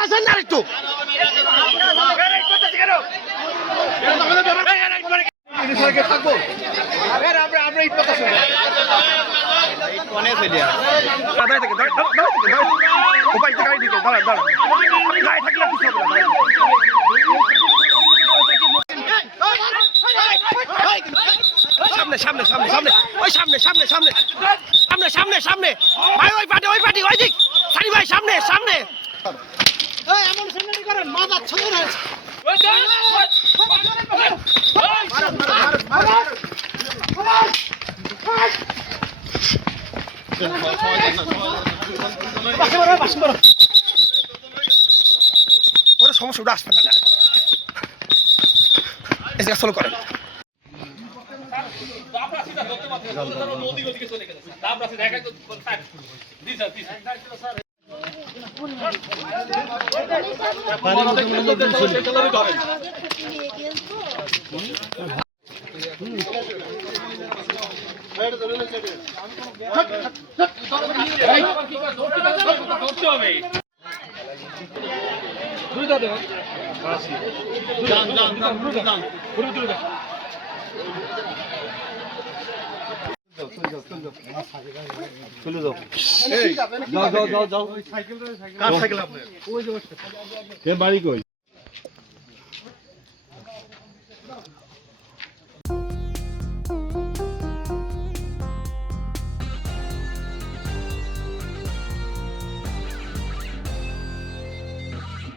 আসেন না একটু থাকবো আমরা ইট কথা শুনি উপায় গাড়ি দিকে দাঁড়া দাঁড়া গাড়ি থাকলে কিছু হবে না সামনে সামনে সামনে সামনে ওই সামনে সামনে সামনে সামনে সামনে সামনে ভাই ওই পার্টি ওই দিক সানি ভাই সামনে সামনে এমন সামনে করেন মাথা ছড়ে রয়েছে ওরা সমস্যা আসবে না এসে ফলো করেন চলে যাও যাও যাও যাও সাইকেল কার সাইকেল আপনার ওই যে বাড়ি কই